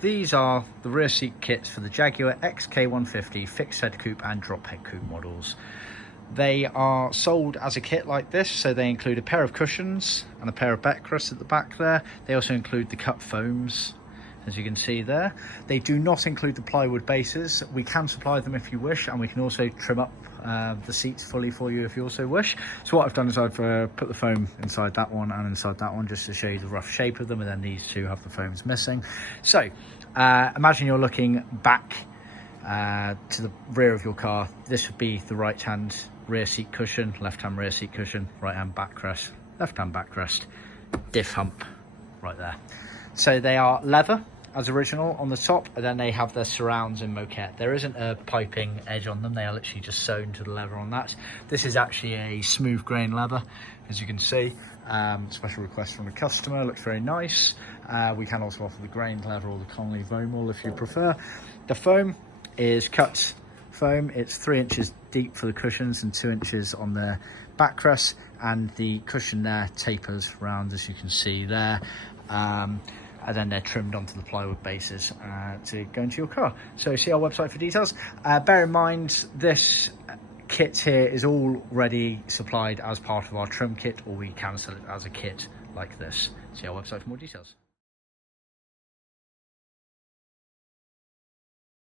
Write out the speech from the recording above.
these are the rear seat kits for the Jaguar XK150 fixed head coupe and drop head coupe models. They are sold as a kit like this, so they include a pair of cushions and a pair of backrests at the back there. They also include the cut foams, as you can see there. They do not include the plywood bases. We can supply them if you wish, and we can also trim up the seats fully for you if you also wish. So what I've done is I've put the foam inside that one and inside that one, just to show you the rough shape of them, and then these two have the foams missing. So imagine you're looking back to the rear of your car. This would be the right hand rear seat cushion, left hand rear seat cushion, right hand backrest, left hand backrest, diff hump right there. So they are leather as original on the top, and then they have their surrounds in moquette. There isn't a piping edge on them, they are literally just sewn to the leather on that. This is actually a smooth grain leather, as you can see. Special request from the customer, looks very nice. We can also offer the grained leather or the Connolly foam wool if you prefer. The foam is cut foam. It's 3 inches deep for the cushions and 2 inches on the backrest, and the cushion there tapers round, as you can see there. And then they're trimmed onto the plywood bases to go into your car. So see our website for details. Bear in mind, this kit here is already supplied as part of our trim kit, or we can sell it as a kit like this. See our website for more details.